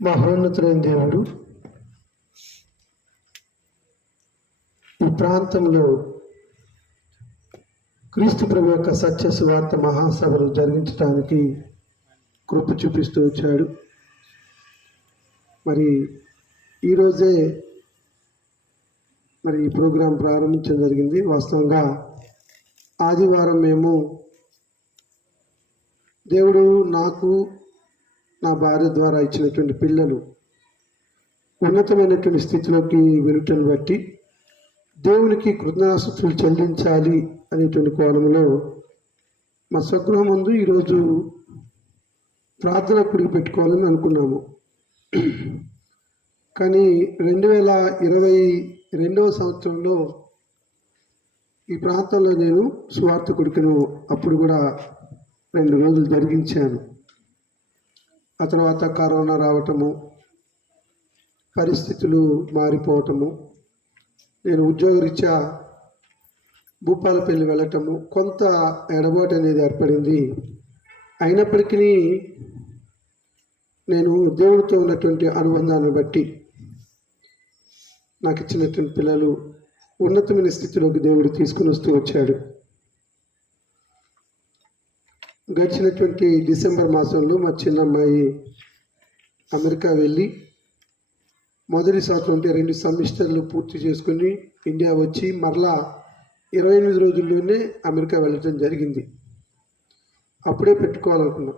మహోన్నతుడైన దేవుడు ఈ ప్రాంతంలో క్రీస్తు ప్రభు యొక్క సత్య సువార్త మహాసభలు జరిగించడానికి కృప చూపిస్తూ వచ్చాడు. మరి ఈరోజే ఈ ప్రోగ్రాం ప్రారంభించడం జరిగింది. వాస్తవంగా ఆదివారం మేము దేవుడు నాకు నా భార్య ద్వారా ఇచ్చినటువంటి పిల్లలు ఉన్నతమైనటువంటి స్థితిలోకి వెలుటను బట్టి దేవునికి కృతజ్ఞతాస్తుతులు చెల్లించాలి అనేటువంటి కోణంలో మా స్వగృహం ముందు ఈరోజు ప్రార్థన కూడిక పెట్టుకోవాలని అనుకున్నాము. కానీ 2022వ సంవత్సరంలో ఈ ప్రాంతంలో నేను సువార్త కూడికను అప్పుడు కూడా 2 రోజులు జరిగించాను. ఆ తర్వాత కరోనా రావటము, పరిస్థితులు మారిపోవటము, నేను ఉద్యోగరీత్యా భూపాలపల్లి వెళ్ళటము, కొంత ఎడబాటు అనేది ఏర్పడింది. అయినప్పటికీ నేను దేవుడితో ఉన్నటువంటి అనుబంధాన్ని బట్టి నాకు ఇచ్చినటువంటి పిల్లలు ఉన్నతమైన స్థితిలోకి దేవుడు తీసుకుని వస్తూ వచ్చాడు. గడిచినటువంటి డిసెంబర్ మాసంలో మా చిన్నమ్మాయి అమెరికా వెళ్ళి మొదటి సంవత్సరం అంటే 2 సెమిస్టర్లు పూర్తి చేసుకుని ఇండియా వచ్చి మరలా 28 రోజుల్లోనే అమెరికా వెళ్ళటం జరిగింది. అప్పుడే పెట్టుకోవాలనుకున్నాం,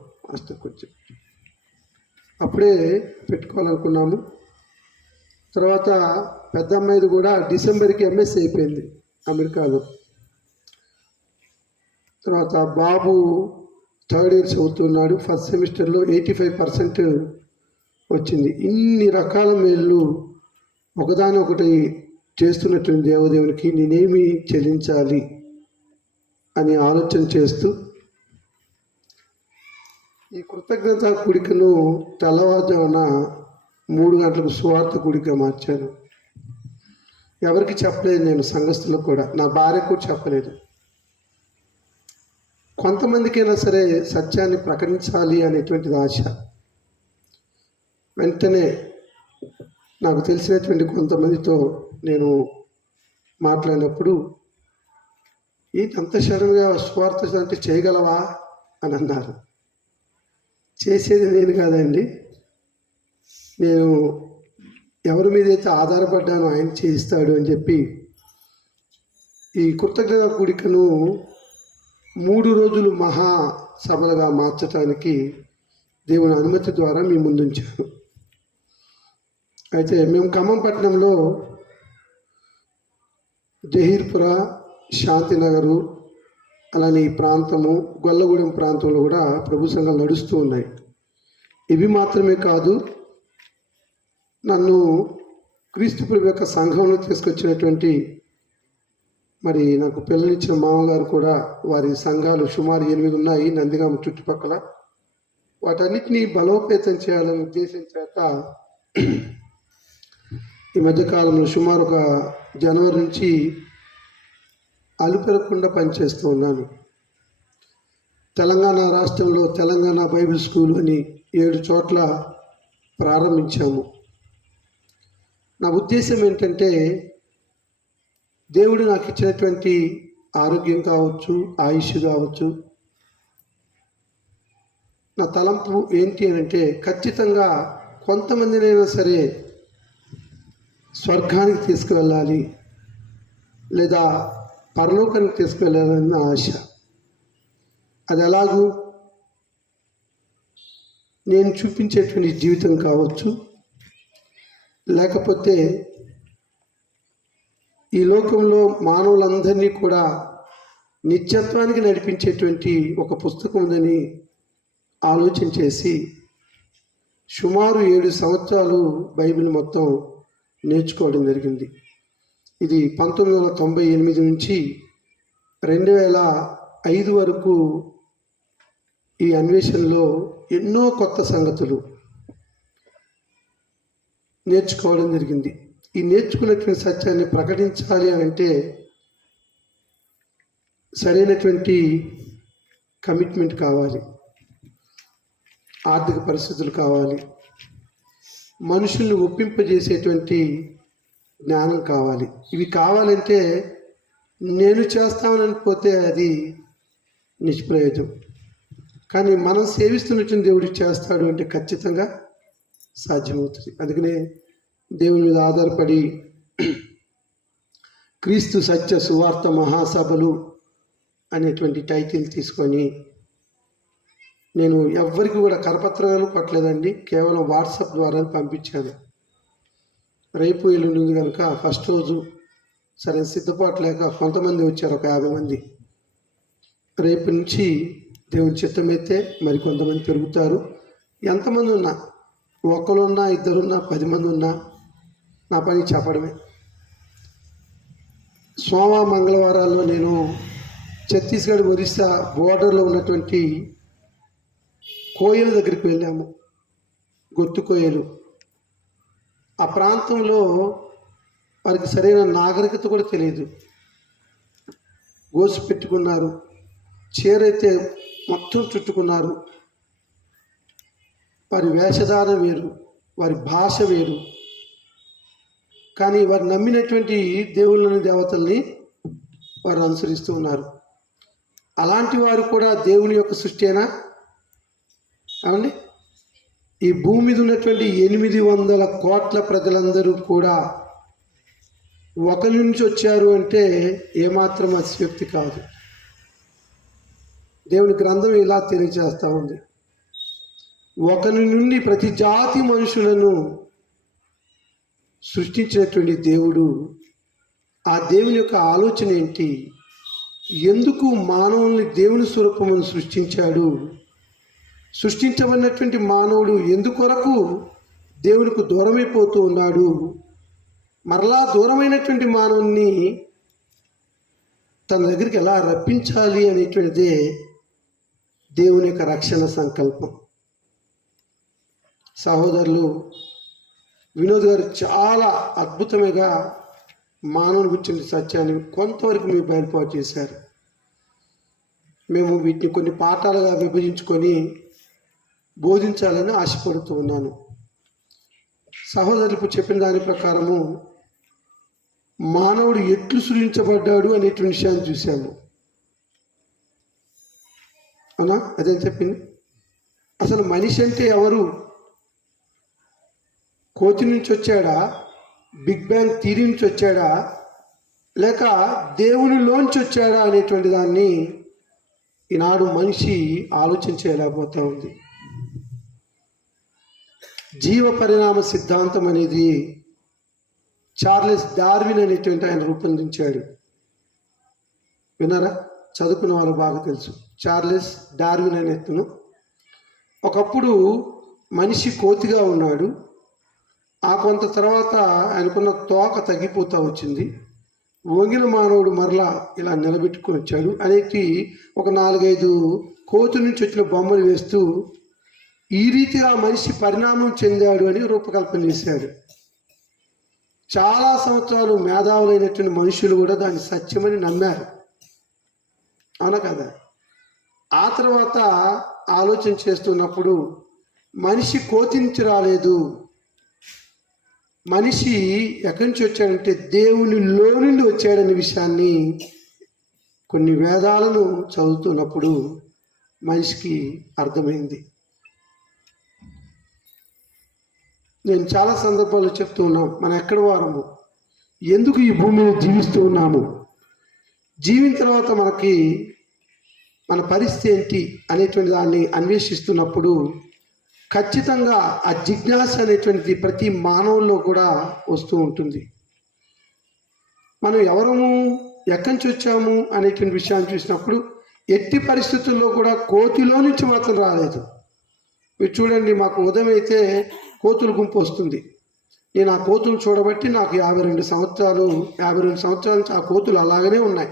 అప్పుడే పెట్టుకోవాలనుకున్నాము. తర్వాత పెద్ద అమ్మాయిది కూడా డిసెంబర్కి ఎంఎస్సీ అయిపోయింది అమెరికాలో. తర్వాత బాబు 3rd ఇయర్ చదువుతున్నాడు. ఫస్ట్ సెమిస్టర్లో 85% వచ్చింది. ఇన్ని రకాల మేళ్ళు ఒకదానొకటి చేస్తున్నటువంటి దేవదేవునికి నేనేమి చెల్లించాలి అని ఆలోచన చేస్తూ ఈ కృతజ్ఞత కూడికను తెల్లవారుజామున 3 గంటలకు సువార్త కూడిక మార్చాను. ఎవరికి చెప్పలేదు, నేను సంఘస్థులకు కూడా, నా భార్యకు కూడా చెప్పలేదు. కొంతమందికైనా సరే సత్యాన్ని ప్రకటించాలి అనేటువంటిది ఆశ. వెంటనే నాకు తెలిసినటువంటి కొంతమందితో నేను మాట్లాడినప్పుడు, అంత సడన్గా స్వార్థ అంటే చేయగలవా అని అన్నారు. చేసేది నేను కాదండి, నేను ఎవరి మీద అయితే ఆధారపడ్డానో ఆయన చేయిస్తాడు అని చెప్పి ఈ కృతజ్ఞత కూడికను 3 రోజులు మహాసభలుగా మార్చడానికి దేవుని అనుమతి ద్వారా మీ ముందుంచాను. అయితే మేము ఖమ్మంపట్నంలో జహీర్పుర, శాంతినగరు, అలానే ఈ ప్రాంతము, గొల్లగూడెం ప్రాంతంలో కూడా ప్రభు సంఘాలు నడుస్తూ ఉన్నాయి. ఇవి మాత్రమే కాదు, నన్ను క్రీస్తు ప్రభు యొక్క సంఘంలో తీసుకొచ్చినటువంటి నాకు పిల్లలిచ్చిన మామగారు కూడా, వారి సంఘాలు సుమారు 8 ఉన్నాయి నందిగామ చుట్టుపక్కల. వాటన్నిటినీ బలోపేతం చేయాలనే ఉద్దేశం చేత ఈ మధ్యకాలంలో సుమారు ఒక జనవరి నుంచి అలుపెరగకుండా పనిచేస్తూ ఉన్నాను. తెలంగాణ రాష్ట్రంలో తెలంగాణ బైబిల్ స్కూల్ అని 7 చోట్ల ప్రారంభించాము. నా ఉద్దేశం ఏంటంటే, దేవుడు నాకు ఇచ్చినటువంటి ఆరోగ్యం కావచ్చు, ఆయుష్ కావచ్చు, నా తలంపు ఏంటి అని అంటే, ఖచ్చితంగా కొంతమందినైనా సరే స్వర్గానికి తీసుకువెళ్ళాలి లేదా పరలోకానికి తీసుకువెళ్ళాలన్న ఆశ. అది ఎలాగూ నేను చూపించేటువంటి జీవితం కావచ్చు, లేకపోతే ఈ లోకంలో మానవులందరినీ కూడా నిత్యత్వానికి నడిపించేటువంటి ఒక పుస్తకం ఉందని ఆలోచన చేసి సుమారు 7 సంవత్సరాలు బైబిల్ మొత్తం నేర్చుకోవడం జరిగింది. ఇది 1998 నుంచి 2005 వరకు ఈ అన్వేషణలో ఎన్నో కొత్త సంగతులు నేర్చుకోవడం జరిగింది. ఈ నేర్చుకున్నటువంటి సత్యాన్ని ప్రకటించాలి అంటే సరైనటువంటి కమిట్మెంట్ కావాలి, ఆర్థిక పరిస్థితులు కావాలి, మనుషుల్ని ఒప్పింపజేసేటువంటి జ్ఞానం కావాలి. ఇవి కావాలంటే నేను చేస్తానని పోతే అది నిష్ప్రయోజనం. కానీ మనం సేవిస్తున్నటువంటి దేవుడు చేస్తాడు అంటే ఖచ్చితంగా సాధ్యమవుతుంది. అందుకనే దేవుని మీద ఆధారపడి క్రీస్తు సత్య సువార్త మహాసభలు అనేటువంటి టైటిల్ తీసుకొని నేను ఎవ్వరికి కూడా కరపత్రాలు కొట్టలేదండి, కేవలం వాట్సాప్ ద్వారా పంపించాను. రేపు ఎల్లుండి ఉంది కనుక ఫస్ట్ రోజు సరైన సిద్ధపాటు లేక కొంతమంది వచ్చారు, ఒక 50 మంది. రేపు నుంచి దేవుని చిత్తమైతే మరి కొంతమంది పెరుగుతారు. ఎంతమంది ఉన్నా, ఒకరున్నా, ఇద్దరున్నా, 10 మంది ఉన్నా నా పని చెప్పడమే. సోమ మంగళవారాల్లో నేను ఛత్తీస్గఢ్ ఒరిస్సా బోర్డర్లో ఉన్నటువంటి కోయల దగ్గరికి వెళ్ళాము, గొత్తు కోయలు. ఆ ప్రాంతంలో వారికి సరైన నాగరికత కూడా తెలియదు. గోసు పెట్టుకున్నారు, చీరైతే మొత్తం చుట్టుకున్నారు. వారి వేషధారణ వేరు, వారి భాష వేరు. కానీ వారు నమ్మినటువంటి దేవుళ్ళని దేవతల్ని వారు అనుసరిస్తూ ఉన్నారు. అలాంటి వారు కూడా దేవుని యొక్క సృష్టినా అవండి. ఈ భూమి మీద ఉన్నటువంటి 800 కోట్ల ప్రజలందరూ కూడా ఒకరి నుంచి వచ్చారు అంటే ఏమాత్రం అతిశయోక్తి కాదు. దేవుని గ్రంథం ఇలా తెలియజేస్తూ ఉంది, ఒకరి నుండి ప్రతి జాతి మనుషులను సృష్టించినటువంటి దేవుడు. ఆ దేవుని యొక్క ఆలోచన ఏంటి? ఎందుకు మానవుల్ని దేవుని స్వరూపమును సృష్టించాడు? సృష్టించబడినటువంటి మానవుడు ఎందుకొరకు దేవునికి దూరమైపోతూ ఉన్నాడు? మరలా దూరమైనటువంటి మానవుని తన దగ్గరికి ఎలా రప్పించాలి అనేటువంటిదే దేవుని యొక్క రక్షణ సంకల్పం. సహోదరులు, వినోద్ గారు చాలా అద్భుతంగా మానవుని గురించి సత్యాన్ని కొంతవరకు మీరు బయలుపాటు చేశారు. మేము వీటిని కొన్ని పాఠాలుగా విభజించుకొని బోధించాలని ఆశపడుతూ ఉన్నాను. సహోదరులకు చెప్పిన దాని ప్రకారము మానవుడు ఎట్లు సృజించబడ్డాడు అనేటువంటి విషయాన్ని చూశాము. అవునా? అదే చెప్పింది. అసలు మనిషి అంటే ఎవరు? కోతి నుంచి వచ్చాడా? బిగ్ బ్యాంగ్ థియరీ నుంచి వచ్చాడా? లేక దేవునిలోంచి వచ్చాడా అనేటువంటి దాన్ని ఈనాడు మనిషి ఆలోచించలేకపోతూ ఉంది. జీవ పరిణామ సిద్ధాంతం అనేది చార్లెస్ డార్విన్ అనేటువంటి ఆయన రూపొందించాడు. విన్నారా? చదువుకున్న వాళ్ళు బాగా తెలుసు. చార్లెస్ డార్విన్ అనే అతను ఒకప్పుడు మనిషి కోతిగా ఉన్నాడు. ఆ కొంత తర్వాత ఆయనకున్న తోక తగ్గిపోతూ వచ్చింది. వంగిన మానవుడు మరలా ఇలా నిలబెట్టుకొని వచ్చాడు. అనేది ఒక 4-5 కోతి నుంచి వచ్చిన బొమ్మలు వేస్తూ ఈ రీతిగా మనిషి పరిణామం చెందాడు అని రూపకల్పన చేశాడు. చాలా సంవత్సరాలు మేధావులైనటువంటి మనుషులు కూడా దాన్ని సత్యమని నమ్మారు. అవునా కదా? ఆ తర్వాత ఆలోచన చేస్తున్నప్పుడు మనిషి కోతి నుంచి రాలేదు, మనిషి ఎక్కడి నుంచి వచ్చాడంటే దేవునిలో నుండి వచ్చాడనే విషయాన్ని కొన్ని వేదాలను చదువుతున్నప్పుడు మనిషికి అర్థమైంది. నేను చాలా సందర్భాల్లో చెప్తూ ఉన్నాం, మనం ఎక్కడ వారము, ఎందుకు ఈ భూమి మీద జీవిస్తూ ఉన్నాము, జీవిన తర్వాత మనకి మన పరిస్థితి ఏంటి అనేటువంటి దాన్ని అన్వేషిస్తున్నప్పుడు ఖచ్చితంగా ఆ జిజ్ఞాస అనేటువంటిది ప్రతి మానవుల్లో కూడా వస్తూ ఉంటుంది. మనం ఎవరము, ఎక్కడి నుంచి వచ్చాము అనేటువంటి విషయాన్ని చూసినప్పుడు ఎట్టి పరిస్థితుల్లో కూడా కోతిలో నుంచి మాత్రం రాలేదు. మీరు చూడండి, మాకు ఉదయం అయితే కోతుల గుంపు వస్తుంది. నేను ఆ కోతులు చూడబట్టి నాకు 52 సంవత్సరాల నుంచి ఆ కోతులు అలాగనే ఉన్నాయి.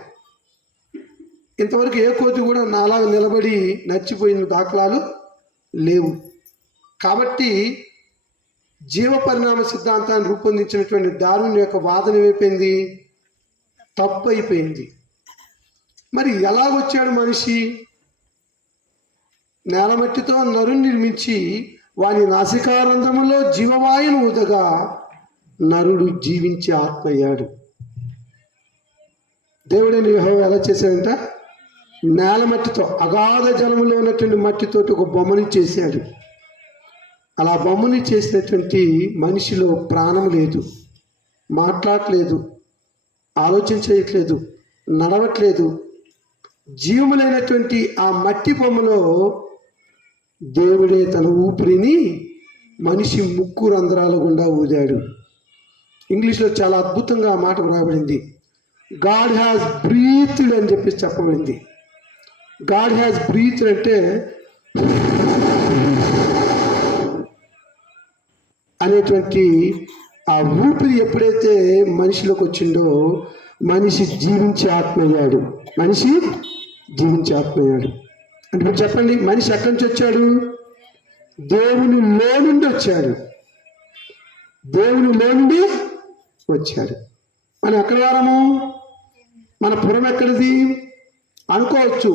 ఇంతవరకు ఏ కోతి కూడా నాలాగా నిలబడి నచ్చిపోయిన దాఖలాలు లేవు. కాబట్టి జీవ పరిణామ సిద్ధాంతాన్ని రూపొందించినటువంటి డార్విన్ యొక్క వాదన ఏమైపోయింది? తప్పు అయిపోయింది. మరి ఎలాగొచ్చాడు మనిషి? నేలమట్టితో నరుని నిర్మించి వాని నాసికారంధ్రములో జీవవాయువును ఊదగా నరుడు జీవించి ఆత్మయ్యాడు. దేవుడైన యెహోవా ఎలా చేశాడంట? నేలమట్టితో, అగాధ జలములో ఉన్నటువంటి మట్టితోటి ఒక బొమ్మని చేశాడు. అలా బొమ్మని చేసినటువంటి మనిషిలో ప్రాణం లేదు, మాట్లాడట్లేదు, ఆలోచించట్లేదు, నడవట్లేదు. జీవములైనటువంటి ఆ మట్టి బొమ్మలో దేవుడే తన ఊపిరిని మనిషి ముక్కు రంధ్రాల గుండా ఊదాడు. ఇంగ్లీష్లో చాలా అద్భుతంగా ఆ మాట రాయబడింది. గాడ్ హ్యాస్ బ్రీత్డ్ అని చెప్పి చెప్పబడింది. గాడ్ హ్యాస్ బ్రీత్డ్ అంటే అనేటువంటి ఆ ఊపిరి ఎప్పుడైతే మనిషిలోకి వచ్చిందో మనిషి జీవించి ఆత్మయ్యాడు. మనిషి జీవించి ఆత్మయ్యాడు అంటే ఇప్పుడు చెప్పండి, మనిషి ఎక్కడి నుంచి వచ్చాడు? దేవునిలో నుండి వచ్చాడు. దేవునిలో నుండి వచ్చాడు. మనం ఎక్కడ వారము? మన పురం ఎక్కడిది అనుకోవచ్చు.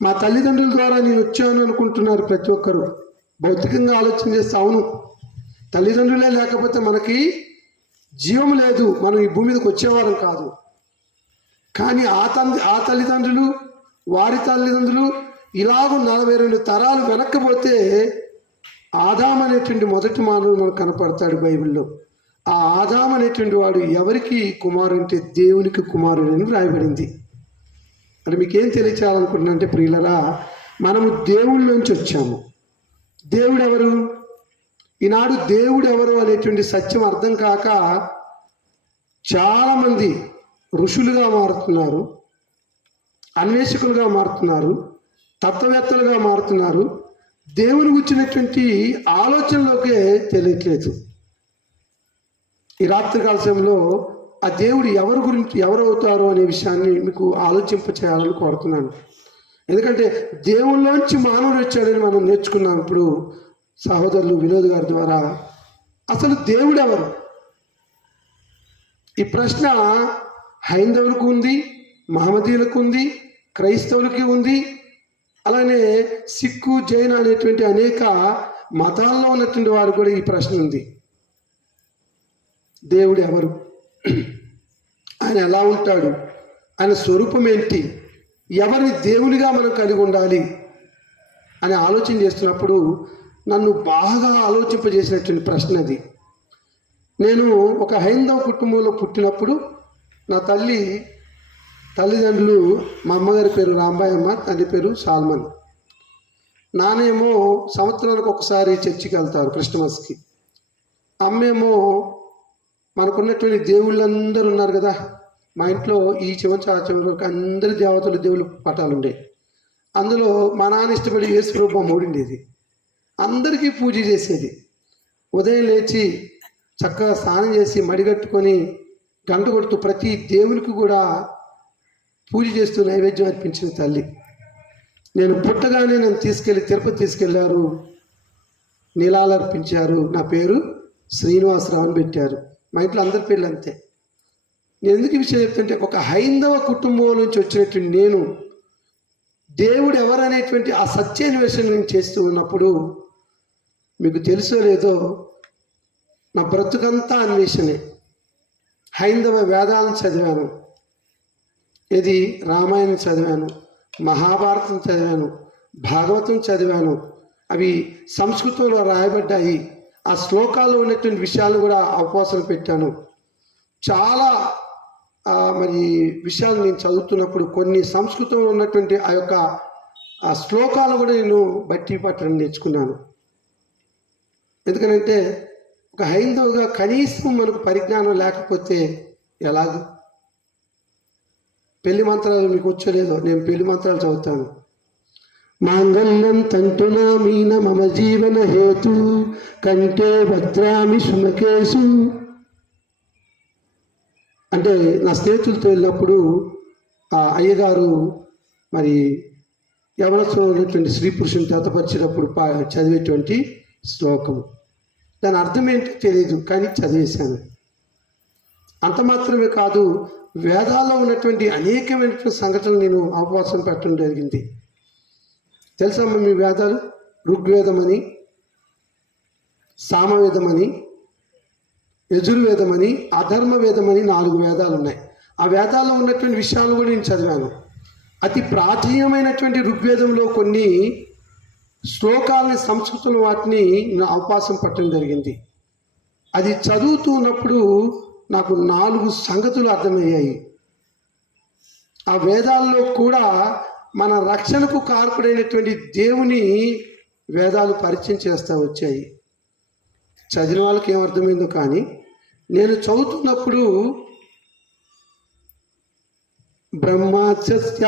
మా తల్లిదండ్రుల ద్వారా నేను వచ్చాను అనుకుంటున్నారు ప్రతి ఒక్కరు. భౌతికంగా ఆలోచన చేస్తే అవును, తల్లిదండ్రులే లేకపోతే మనకి జీవం లేదు, మనం ఈ భూమి మీదకి వచ్చేవారం కాదు. కానీ ఆ తల్లిదండ్రులు, వారి తల్లిదండ్రులు ఇలాగ 42 తరాలు వెనక్కిపోతే ఆదాం అనేటువంటి మొదటి మానవుడు మనకు కనపడతాడు బైబిల్లో. ఆ ఆదాం అనేటువంటి వాడు ఎవరికి కుమారుడు అంటే దేవునికి కుమారుడు అని వ్రాయబడింది. అంటే మీకేం తెలియచేయాలనుకుంటున్నా అంటే ప్రియులరా, మనము దేవుళ్ళలోంచి వచ్చాము. దేవుడు ఎవరు? ఈనాడు దేవుడు ఎవరు అనేటువంటి సత్యం అర్థం కాక చాలామంది ఋషులుగా మారుతున్నారు, అన్వేషకులుగా మారుతున్నారు, తత్వవేత్తలుగా మారుతున్నారు. దేవుని గురించినటువంటి ఆలోచనలోకే తెలియట్లేదు. ఈ రాత్రికాల సమయంలో ఆ దేవుడు ఎవరు అవుతారో అనే విషయాన్ని మీకు ఆలోచింపచేయాలని కోరుతున్నాను. ఎందుకంటే దేవుళ్ళలోంచి మానవుడు వచ్చాడని మనం నేర్చుకున్నాం ఇప్పుడు సహోదరులు వినోద్ గారి ద్వారా. అసలు దేవుడు ఎవరు? ఈ ప్రశ్న హైందవులకు ఉంది, మహమ్మదీయులకు ఉంది, క్రైస్తవులకి ఉంది, అలానే సిక్కు, జైన్ అనేటువంటి అనేక మతాల్లో ఉన్నటువంటి వారు కూడా ఈ ప్రశ్న ఉంది. దేవుడు ఎవరు? ఆయన ఎలా ఉంటాడు? ఆయన స్వరూపం ఏంటి? ఎవరిని దేవునిగా మనం కలిగి ఉండాలి అని ఆలోచన చేస్తున్నప్పుడు నన్ను బాగా ఆలోచింపజేసినటువంటి ప్రశ్న అది. నేను ఒక హైందవ కుటుంబంలో పుట్టినప్పుడు నా తల్లిదండ్రులు, మా అమ్మగారి పేరు రాంబాయమ్మ, తండ్రి పేరు సాల్మన్. నానేమో సంవత్సరానికి ఒకసారి చర్చికి వెళ్తారు క్రిస్టమస్కి. అమ్మేమో మనకున్నటువంటి దేవుళ్ళందరూ ఉన్నారు కదా, మా ఇంట్లో ఈ చివరి ఆ చివరి వరకు అందరి దేవతలు దేవుళ్ళ పటాలు ఉండే. అందులో మా నాన్న ఇష్టపడి యేసు రూపం మూడిండేది. అందరికీ పూజ చేసేది. ఉదయం లేచి చక్కగా స్నానం చేసి మడిగట్టుకొని గంట కొడుతూ ప్రతి దేవునికి కూడా పూజ చేస్తూ నైవేద్యం అర్పించిన తల్లి. నేను పుట్టగానే నన్ను తిరుపతి తీసుకెళ్లారు, నీలాలు అర్పించారు. నా పేరు శ్రీనివాసరావు అని పెట్టారు. మా ఇంట్లో అందరి పేర్లు అంతే. నేను ఎందుకు ఈ విషయం చెప్తుంటే, ఒక హైందవ కుటుంబం నుంచి వచ్చినటువంటి నేను దేవుడు ఎవరనేటువంటి ఆ సత్యాన్వేషణ నేను చేస్తూ ఉన్నప్పుడు, మీకు తెలుసో లేదో, నా బ్రతుకంతా అన్వేషణే. హైందవ వేదాలను చదివాను, ఇది రామాయణం చదివాను, మహాభారతం చదివాను, భాగవతం చదివాను. అవి సంస్కృతంలో రాయబడ్డాయి. ఆ శ్లోకాల్లో ఉన్నటువంటి విషయాలు కూడా అవకాశాలు పెట్టాను. చాలా విషయాలు నేను చదువుతున్నప్పుడు కొన్ని సంస్కృతంలో ఉన్నటువంటి ఆ యొక్క శ్లోకాలు కూడా నేను బట్టి పట్టడం నేర్చుకున్నాను. ఎందుకంటే ఒక హైందవుగా కనీసం మనకు పరిజ్ఞానం లేకపోతే ఎలాగ? పెళ్లి మంత్రాలు మీకు వచ్చలేదో, నేను పెళ్లి మంత్రాలు చదువుతాను. మాంగళ్యం తంటునా మీన మమ జీవన హేతు కంటే భద్రామి సుమకేశు. అంటే నా స్నేహితులతో వెళ్ళినప్పుడు ఆ అయ్యగారు యవనస్తులో ఉన్నటువంటి స్త్రీ పురుషుని జతపరిచేటప్పుడు చదివేటువంటి శ్లోకం. దాని అర్థం ఏంటో తెలియదు, కానీ చదివేశాను. అంత మాత్రమే కాదు, వేదాల్లో ఉన్నటువంటి అనేకమైనటువంటి సంఘటనలు నేను అవకాశం పెట్టడం జరిగింది. తెలుసమ్మా మీ వేదాలు? ఋగ్వేదమని, సామవేదమని, యజుర్వేదమని, అధర్మ వేదమని 4 వేదాలు ఉన్నాయి. ఆ వేదాల్లో ఉన్నటువంటి విషయాలు కూడా నేను చదివాను. అతి ప్రాచీనమైనటువంటి ఋగ్వేదంలో కొన్ని శ్లోకాలని సంస్కృతంలో వాటిని నేను అవకాశం పట్టడం జరిగింది. అది చదువుతూ ఉన్నప్పుడు నాకు 4 సంగతులు అర్థమయ్యాయి. ఆ వేదాల్లో కూడా మన రక్షణకు కారకుడైనటువంటి దేవుని వేదాలు పరిచయం చేస్తూ వచ్చాయి. చదివిన వాళ్ళకి ఏమర్థమైందో కానీ నేను చదువుతున్నప్పుడు బ్రహ్మాచస్య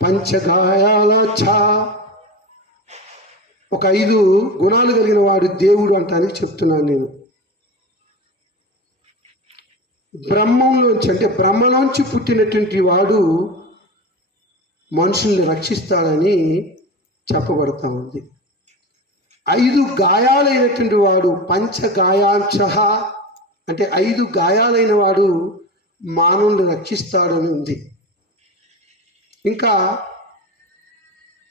పంచగాయాలచ, ఒక 5 గుణాలు కలిగిన వాడు దేవుడు అంటానికి చెప్తున్నాను నేను. బ్రహ్మంలోంచి అంటే బ్రహ్మలోంచి పుట్టినటువంటి వాడు మనుషుల్ని రక్షిస్తాడని చెప్పబడతా ఉంది. 5 గాయాలైనటువంటి వాడు పంచగాయాంశ అంటే 5 గాయాలైన వాడు మానవుని రక్షిస్తాడని ఉంది. ఇంకా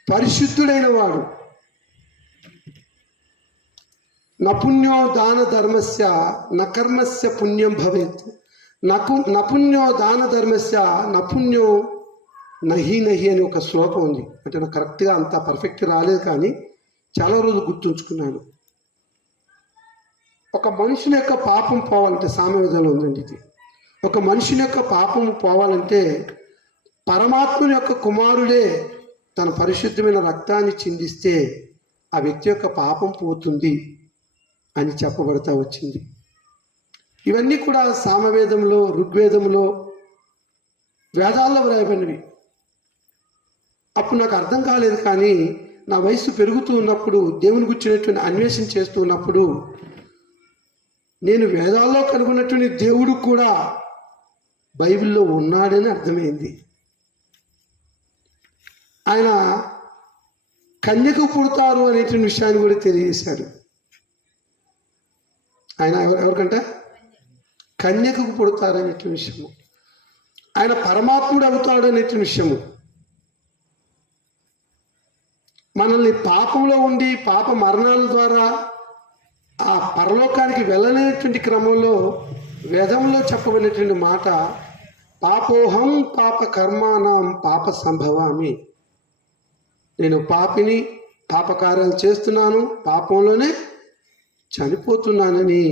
పరిశుద్ధుడైన వాడు నపుణ్యో దాన ధర్మస్య నకర్మస్య పుణ్యం భవేత్, నపుణ్యో దాన ధర్మస్య నపుణ్యో నహి నహి అని ఒక శ్లోకం ఉంది. అంటే నాకు కరెక్ట్గా అంత పర్ఫెక్ట్ రాలేదు కానీ చాలా రోజులు గుర్తుంచుకున్నాను. ఒక మనుషుని యొక్క పాపం పోవాలంటే, సామవేదంలో ఉందండి ఇది, ఒక మనుషుని యొక్క పాపం పోవాలంటే పరమాత్ముని యొక్క కుమారుడే తన పరిశుద్ధమైన రక్తాన్ని చిందిస్తే ఆ వ్యక్తి యొక్క పాపం పోతుంది అని చెప్పబడతా వచ్చింది. ఇవన్నీ కూడా సామవేదంలో, ఋగ్వేదంలో, వేదాల్లో వ్రాయబడినవి. అప్పుడు నాకు అర్థం కాలేదు కానీ నా వయసు పెరుగుతూ ఉన్నప్పుడు, దేవుని గురించినటువంటి అన్వేషణ చేస్తూ ఉన్నప్పుడు నేను వేదాల్లో కనుగొన్నటువంటి దేవుడు కూడా బైబిల్లో ఉన్నాడని అర్థమైంది. ఆయన కన్యకు పుడతారు అనేటువంటి విషయాన్ని కూడా తెలియజేశాడు. ఆయన ఎవరికంటే కన్యకు పుడతారు అనేటువంటి విషయము, ఆయన పరమాత్ముడు అవుతాడు అనేటువంటి విషయము, మనల్ని పాపంలో ఉండి పాప మరణాల ద్వారా ఆ పరలోకానికి వెళ్ళలేనటువంటి క్రమంలో వేదంలో చెప్పబడినటువంటి మాట, పాపోహం పాప కర్మాణం పాప సంభవామి, నేను పాపిని, పాపకార్యాలు చేస్తున్నాను, పాపంలోనే చనిపోతున్నానని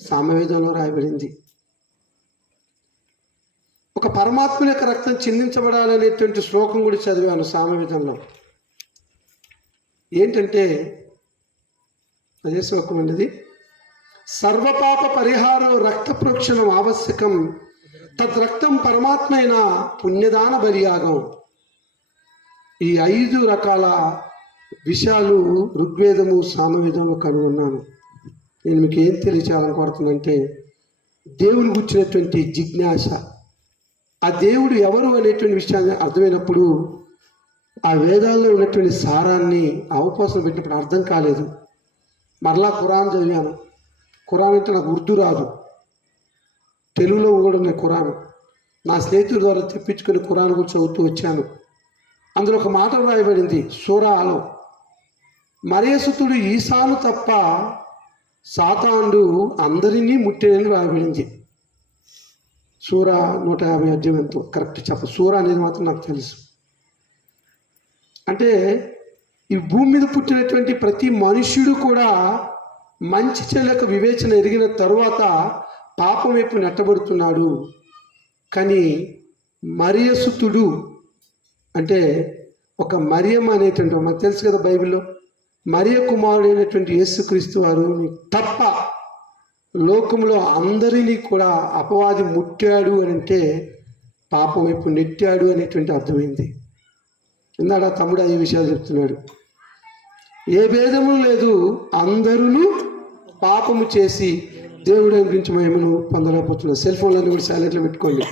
సామవేదంలో రాయబడింది. ఒక పరమాత్ముని యొక్క రక్తం చిందించబడాలనేటువంటి శ్లోకం కూడా చదివాను సామవేదంలో. ఏంటంటే అదే శ్లోకం అనేది, సర్వపాప పరిహారం రక్త ప్రోక్షణం ఆవశ్యకం, తద్రక్తం పరమాత్మైన పుణ్యదాన బలియాగం. ఈ 5 రకాల విషయాలు ఋగ్వేదము, సామవేదము కనుగొన్నాను. నేను మీకు ఏం తెలియచేయాలనుకుంటున్నానంటే దేవుని గురించినటువంటి జిజ్ఞాస, ఆ దేవుడు ఎవరు అనేటువంటి విషయాన్ని అర్థమైనప్పుడు ఆ వేదాల్లో ఉన్నటువంటి సారాన్ని అవపోసన పెట్టినప్పుడు అర్థం కాలేదు. మరలా ఖురాన్ చదివాను. ఖురాన్ అంటే నాకు ఉర్దూ రాదు, తెలుగులో కూడా ఉన్నాయి ఖురాన్. నా స్నేహితుల ద్వారా తెప్పించుకుని ఖురాన్ కూడా చదువుతూ వచ్చాను. అందులో ఒక మాట రాయబడింది సూరాలో, మరేసుతుడు ఈసాను తప్ప సాతానుడు అందరినీ ముట్టినని రాయబడింది. సూరా 150 అధ్యాయం ఎంతో కరెక్ట్ సూరా అనేది మాత్రం నాకు తెలుసు. అంటే ఈ భూమి మీద పుట్టినటువంటి ప్రతి మనుష్యుడు కూడా మంచి చెడులకు వివేచన ఎరిగిన తరువాత పాపం వైపు నెట్టబడుతున్నాడు. కానీ మరియసుతుడు అంటే ఒక మరియమ్మ అనేటువంటి, మనకు తెలుసు కదా బైబిల్లో, మరియ కుమారుడైనటువంటి యేసుక్రీస్తు వారు తప్ప లోకంలో అందరినీ కూడా అపవాది ముట్టాడు అని అంటే పాపం వైపు నెట్టాడు అనేటువంటి అర్థమైంది. ఇందాక తమ్ముడు ఈ విషయాలు చెప్తున్నాడు. ఏ భేదము లేదు, అందరూ పాపము చేసి దేవుడి గురించి మహిమను పొందలేకపోతున్నారు. సెల్ ఫోన్లన్నీ కూడా సైలెంట్లో పెట్టుకోండి.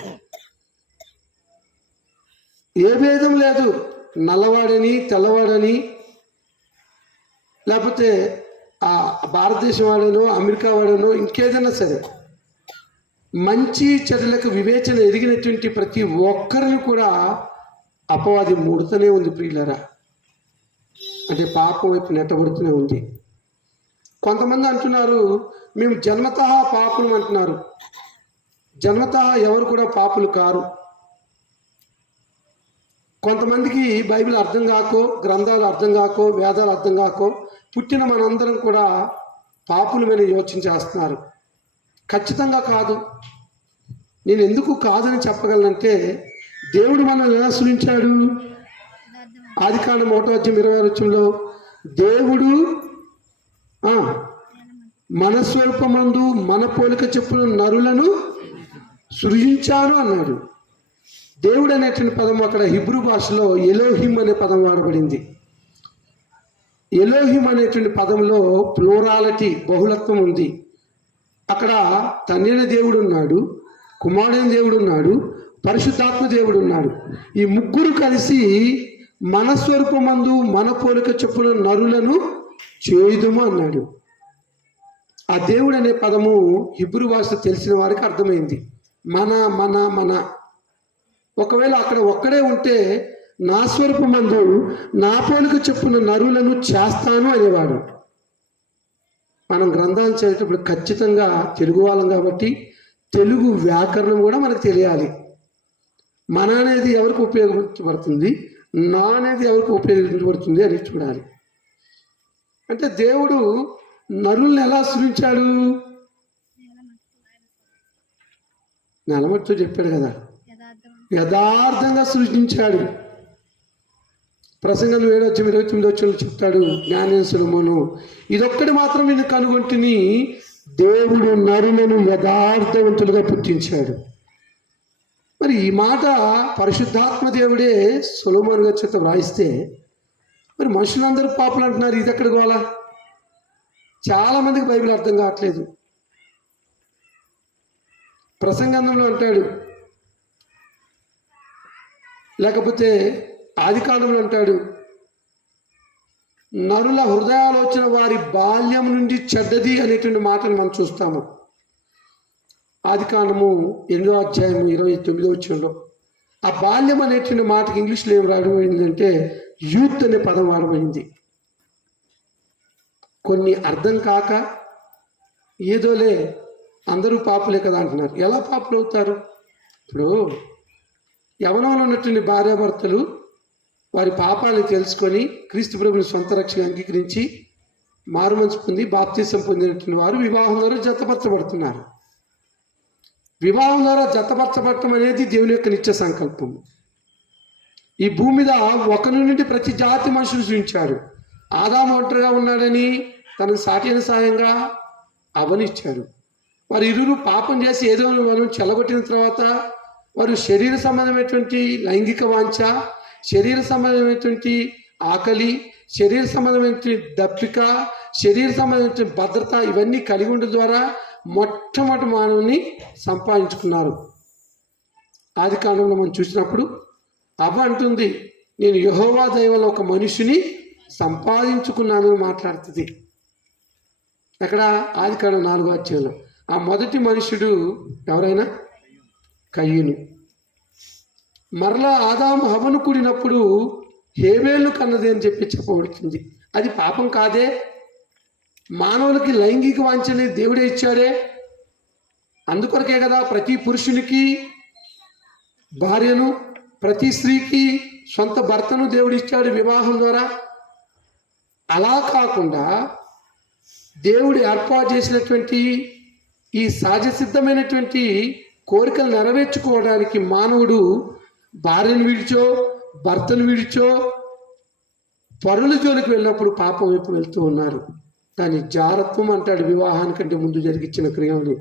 ఏ భేదం లేదు, నల్లవాడని తెల్లవాడని, లేకపోతే ఆ భారతదేశం వాడనో అమెరికా వాడనో ఇంకేదైనా సరే, మంచి చెడులకు వివేచన ఎరిగినటువంటి ప్రతి ఒక్కరిని కూడా అపవాది ముడుతూనే ఉంది ప్రియులరా. అంటే పాపం వైపు నెట్టబడుతూనే ఉంది. కొంతమంది అంటున్నారు మేము జన్మతః పాపులం అంటున్నారు. జన్మతః ఎవరు కూడా పాపులు కారు. కొంతమందికి బైబిల్ అర్థం కాకో, గ్రంథాలు అర్థం కాకో, వేదాలు అర్థం కాకో పుట్టిన మనందరం కూడా పాపులమైన యోచన చేస్తున్నారు. ఖచ్చితంగా కాదు. నేను ఎందుకు కాదని చెప్పగలనంటే దేవుడు మనల్ని ఎలా సృష్టించాడు? ఆదికాండం 1:26 దేవుడు మన స్వరూపమందు మన పోలిక చొప్పున నరులను సృజించాను అన్నాడు. దేవుడు అనేటువంటి పదం అక్కడ హిబ్రూ భాషలో ఎలోహిం అనే పదం వాడబడింది. ఎలోహిం అనేటువంటి పదంలో ప్లూరాలిటీ, బహుళత్వం ఉంది. అక్కడ తండ్రి దేవుడు ఉన్నాడు, కుమారుడైన దేవుడు ఉన్నాడు, పరిశుద్ధాత్మ దేవుడు ఉన్నాడు. ఈ ముగ్గురు కలిసి మన స్వరూపమందు మన పోలిక చొప్పున నరులను చేయుదుము అన్నాడు. ఆ దేవుడు అనే పదము హిబ్రూ భాష తెలిసిన వారికి అర్థమైంది. మన మన మన ఒకవేళ అక్కడ ఒక్కడే ఉంటే నా స్వరూపమందు నా పోలిక చొప్పున నరులను చేస్తాను అనేవాడు. మనం గ్రంథాలు చదివేటప్పుడు ఖచ్చితంగా తెలుగు వాళ్ళం కాబట్టి తెలుగు వ్యాకరణం కూడా మనకు తెలియాలి. మన అనేది ఎవరికి ఉపయోగించబడుతుంది, నా అనేది ఎవరికి ఉపయోగించబడుతుంది అని చూడాలి. అంటే దేవుడు నరుల్ని ఎలా సృష్టించాడు? నెలమట్టు చెప్పాడు కదా, యథార్థంగా సృష్టించాడు. ప్రసంగం 7:29 చెప్తాడు జ్ఞానేశ్వర సొలొమోను, ఇదొక్కటి మాత్రం నేను కనుగొంటిని, దేవుడు నరులను యథార్థవంతులుగా పుట్టించాడు. మరి ఈ మాట పరిశుద్ధాత్మ దేవుడే సొలొమోను గారి చేత వ్రాయిస్తే మరి మనుషులందరూ పాపలు అంటున్నారు. ఇది ఎక్కడికి పోవాలా? చాలామందికి బైబిల్ అర్థం కావట్లేదు. ప్రసంగంలో అంటాడు, లేకపోతే ఆదికాండంలో అంటాడు, నరుల హృదయాలోచన వారి బాల్యం నుండి చెడ్డది అనేటువంటి మాటను మనం చూస్తాము. ఆదికాండము 8:29 ఆ బాల్యం అనేటువంటి మాటకి ఇంగ్లీష్లో ఏం రాయబడిందంటే యూత్ అనే పదం వాడబడింది. కొన్ని అర్థం కాక ఏదోలే అందరూ పాపులే కదా అంటున్నారు. ఎలా పాపులు అవుతారు? ఇప్పుడు యవనంలో ఉన్నటువంటి భార్యాభర్తలు వారి పాపాలను తెలుసుకొని క్రీస్తు ప్రభుని సొంత రక్షణ అంగీకరించి మారుమనసు పొంది బాప్తిసం పొందినటువంటి వారు వివాహం ద్వారా జతపరచబడుతున్నారు. వివాహం ద్వారా జతపరచబడటం అనేది దేవుని యొక్క నిత్య సంకల్పం. ఈ భూమి మీద ఒకరి నుండి ప్రతి జాతి మనుషులు సృష్టించాడు. ఆదాము ఒంటరిగా ఉన్నాడని తనకు సాటిన సాయంగా అవనిచ్చాడు. వారు ఇరువురు పాపం చేసి ఏదో మనం చెలగొట్టిన తర్వాత వారు శరీర సంబంధమైనటువంటి లైంగిక వాంఛ, శరీర సంబంధమైనటువంటి ఆకలి, శరీర సంబంధమైనటువంటి దప్పిక, శరీర సంబంధమైనటువంటి భద్రత ఇవన్నీ కలిగి ఉండడం ద్వారా మొట్టమొదటి మానవుని సంపాదించుకున్నారు. ఆదికాండంలో మనం చూసినప్పుడు అవ్వ అంటుంది, నేను యెహోవా దయ వల్ల ఒక మనిషిని సంపాదించుకున్నానని మాట్లాడుతుంది. అక్కడ ఆదికాండం 4:4 ఆ మొదటి మనుషుడు ఎవరైనా కయ్యూను. మరలా ఆదాము హవ్వను కూడినప్పుడు హేబేలు కన్నది అని చెప్పబడుతుంది. అది పాపం కాదే? మానవులకి లైంగిక వాంఛని దేవుడే ఇచ్చాడే. అందుకొరకే కదా ప్రతి పురుషునికి భార్యను, ప్రతి స్త్రీకి సొంత భర్తను దేవుడు ఇచ్చాడు వివాహం ద్వారా. అలా కాకుండా దేవుడు ఏర్పాటు చేసినటువంటి ఈ సహజ సిద్ధమైనటువంటి కోరికలు నెరవేర్చుకోవడానికి మానవుడు భార్యను విడిచో భర్తను విడిచో పరుల జోలికి వెళ్ళినప్పుడు పాపం వైపు వెళ్తూ ఉన్నారు. దాని జారత్వం అంటాడు. వివాహానికంటే ముందు జరిగించిన క్రియని,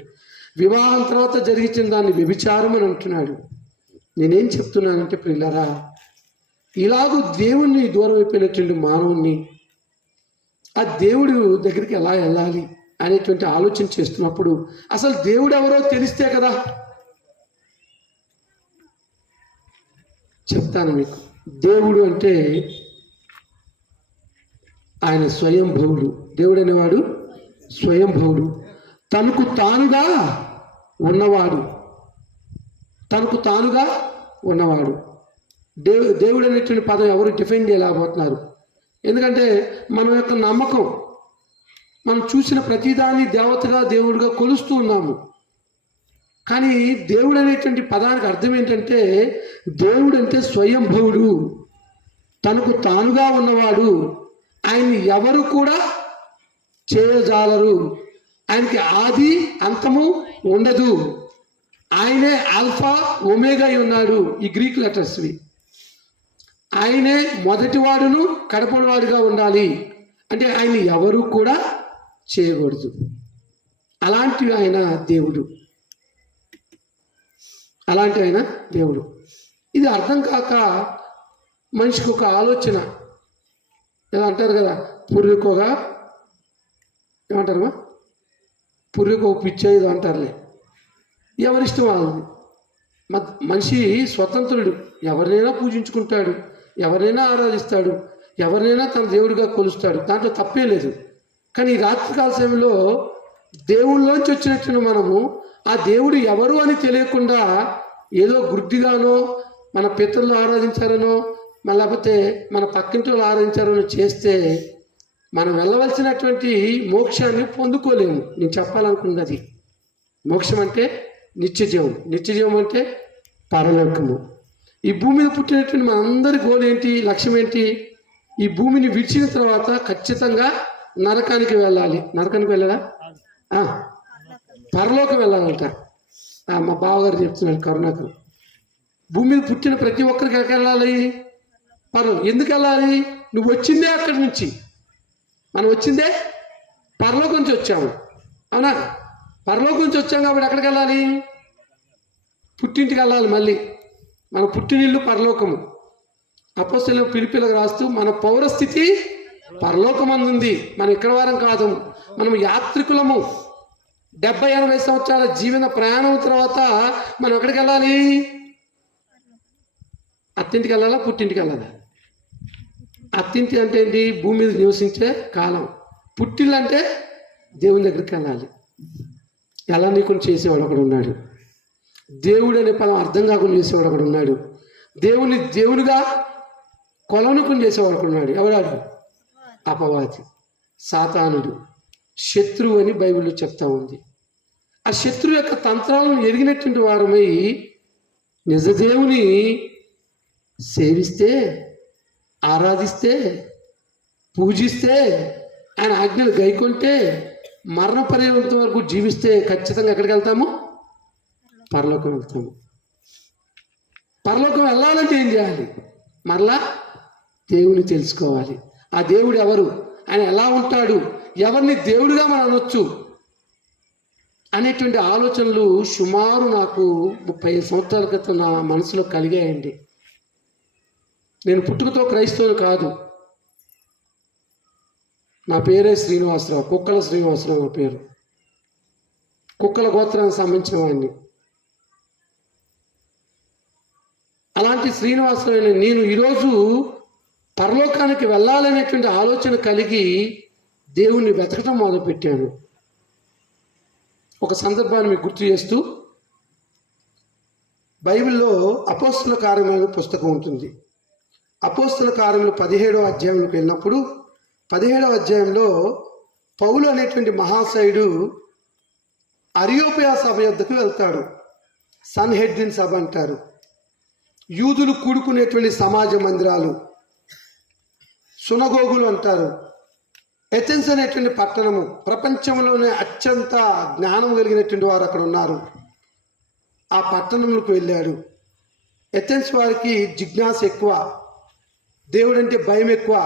వివాహం తర్వాత జరిగించిన దాన్ని వ్యభిచారం అని అంటున్నాడు. నేనేం చెప్తున్నానంటే ప్రియులారా, ఇలాగూ దేవుణ్ణి దూరం అయిపోయినటువంటి మానవుణ్ణి ఆ దేవుడు దగ్గరికి ఎలా వెళ్ళాలి అనేటువంటి ఆలోచన చేస్తున్నప్పుడు అసలు దేవుడు ఎవరో తెలిస్తే కదా. చెప్తాను మీకు. దేవుడు అంటే ఆయన స్వయంభవుడు. దేవుడు అనేవాడు స్వయంభవుడు. తనకు తానుగా ఉన్నవాడు, తనకు తానుగా ఉన్నవాడు. దేవుడు అనేటువంటి పదం ఎవరు డిఫైన్ చేయలేకపోతున్నారు. ఎందుకంటే మన యొక్క నమ్మకం, మనం చూసిన ప్రతిదాన్ని దేవతగా దేవుడిగా కొలుస్తూ ఉన్నాము. కానీ దేవుడు అనేటువంటి పదానికి అర్థం ఏంటంటే, దేవుడు అంటే స్వయంభువుడు, తనకు తానుగా ఉన్నవాడు, ఆయన్ని ఎవరు కూడా చేయజాలరు, ఆయనకి ఆది అంతము ఉండదు, ఆయనే ఆల్ఫా ఒమేగా అయి ఉన్నాడు. ఈ గ్రీక్ లెటర్స్వి. ఆయనే మొదటివాడును కడపడివాడుగా ఉండాలి అంటే ఆయన్ని ఎవరు కూడా చేయకూడదు. అలాంటి ఆయన దేవుడు, అలాంటి ఆయన దేవుడు. ఇది అర్థం కాక మనిషికి ఒక ఆలోచన, ఎలా అంటారు కదా, పూర్వీకోగా ఏమంటారమ్మా, పూర్వీకో పిచ్చే ఏదో అంటారులే, ఎవరిష్టం వాళ్ళది. మనిషి స్వతంత్రుడు, ఎవరినైనా పూజించుకుంటాడు, ఎవరినైనా ఆరాధిస్తాడు, ఎవరినైనా తన దేవుడిగా కొలుస్తాడు, దాంట్లో తప్పే లేదు. కానీ ఈ రాత్రికాల సమయంలో దేవుళ్ళలోంచి వచ్చినట్టు మనము ఆ దేవుడు ఎవరు అని తెలియకుండా ఏదో గుడ్డిగానో మన పితరులు ఆరాధించారనో లేకపోతే మన పక్కింటి వాళ్ళు ఆరాధించారనో చేస్తే మనం వెళ్ళవలసినటువంటి మోక్షాన్ని పొందుకోలేము. నేను చెప్పాలనుకున్నది, మోక్షం అంటే నిత్యజీవం, నిత్యజీవం అంటే పరలోకము. ఈ భూమి మీద పుట్టినటువంటి మనందరి గోల్ ఏంటి, లక్ష్యం ఏంటి? ఈ భూమిని విడిచిన తర్వాత ఖచ్చితంగా నరకానికి వెళ్ళాలి. నరకానికి వెళ్ళాలా? పరలోకం వెళ్ళాలంట. మా బావగారు చెప్తున్నాడు కరుణాకర్. భూమి మీద పుట్టిన ప్రతి ఒక్కరికి ఎక్కడికి వెళ్ళాలి? పరలోకం. ఎందుకు వెళ్ళాలి? నువ్వు వచ్చిందే అక్కడి నుంచి, మనం వచ్చిందే పరలోకం నుంచి వచ్చాము, అవునా? పరలోకం నుంచి వచ్చాం కాబట్టి ఎక్కడికి వెళ్ళాలి? పుట్టింటికి వెళ్ళాలి. మళ్ళీ మన పుట్టినిల్లు పరలోకము. అపోస్తలులు పిలిపిలకు రాస్తూ మన పౌరస్థితి పరలోకమందుంది, మనం ఇక్కడ వారం కాదు, మనం యాత్రికులము. 70-80 సంవత్సరాల జీవన ప్రయాణం తర్వాత మనం ఎక్కడికి వెళ్ళాలి? అత్తింటికి వెళ్ళాలా, పుట్టింటికి వెళ్ళాలా? అత్తింటి అంటే ఏంటి? భూమి మీద నివసించే కాలం. పుట్టిల్లు అంటే దేవుని దగ్గరికి వెళ్ళాలి. ఎలా నీకు చేసేవాడు ఒకడు ఉన్నాడు. దేవుడు అనే పదం అర్థం కాకుండా చేసేవాడు ఒకడు ఉన్నాడు. దేవుని దేవునిగా కొలనుకుని చేసేవాడు ఒకడు ఉన్నాడు. ఎవరాడు? అపవాది, సాతానుడు, శత్రువు అని బైబిల్లో చెప్తా ఉంది. ఆ శత్రువు యొక్క తంత్రాలను ఎరిగినటువంటి వారమై నిజదేవుని సేవిస్తే, ఆరాధిస్తే, పూజిస్తే, ఆయన ఆజ్ఞలు గైకొంటే, మరణ పర్యంతం వరకు జీవిస్తే ఖచ్చితంగా ఎక్కడికి వెళ్తాము? పరలోకం వెళ్తాము. పరలోకం వెళ్ళాలంటే ఏం చేయాలి? మరలా దేవుని తెలుసుకోవాలి. ఆ దేవుడు ఎవరు, ఆయన ఎలా ఉంటాడు, ఎవరిని దేవుడిగా మనం అనొచ్చు అనేటువంటి ఆలోచనలు సుమారు నాకు 30 సంవత్సరాల క్రితం నా మనసులో కలిగాయండి. నేను పుట్టుకతో క్రైస్తవుని కాదు. నా పేరే శ్రీనివాసరావు, కుక్కల శ్రీనివాసరావు నా పేరు. కుక్కల గోత్రానికి సంబంధించిన వాడిని. అలాంటి శ్రీనివాసరావు నేను ఈరోజు పరలోకానికి వెళ్ళాలనేటువంటి ఆలోచన కలిగి దేవుణ్ణి వెతకటం మొదలుపెట్టాను. ఒక సందర్భాన్ని మీకు గుర్తు చేస్తూ, బైబిల్లో అపోస్తల కార్యముల పుస్తకం ఉంటుంది. అపోస్తల కార్యములు 17వ అధ్యాయంలోకి వెళ్ళినప్పుడు 17వ అధ్యాయంలో పౌలు అనేటువంటి మహాశయుడు అరియోపయ సభ యొద్దకు వెళ్తాడు. సన్హెడ్రిన్ సభ అంటారు. యూదులు కూడుకునేటువంటి సమాజ మందిరాలు, సునగోగులు అంటారు. ఎథెన్స్ అనేటువంటి పట్టణము, ప్రపంచంలోనే అత్యంత జ్ఞానం కలిగినటువంటి వారు అక్కడ ఉన్నారు. ఆ పట్టణంలోకి వెళ్ళాడు. ఎథెన్స్ వారికి జిజ్ఞాస ఎక్కువ, దేవుడు అంటే భయం ఎక్కువ.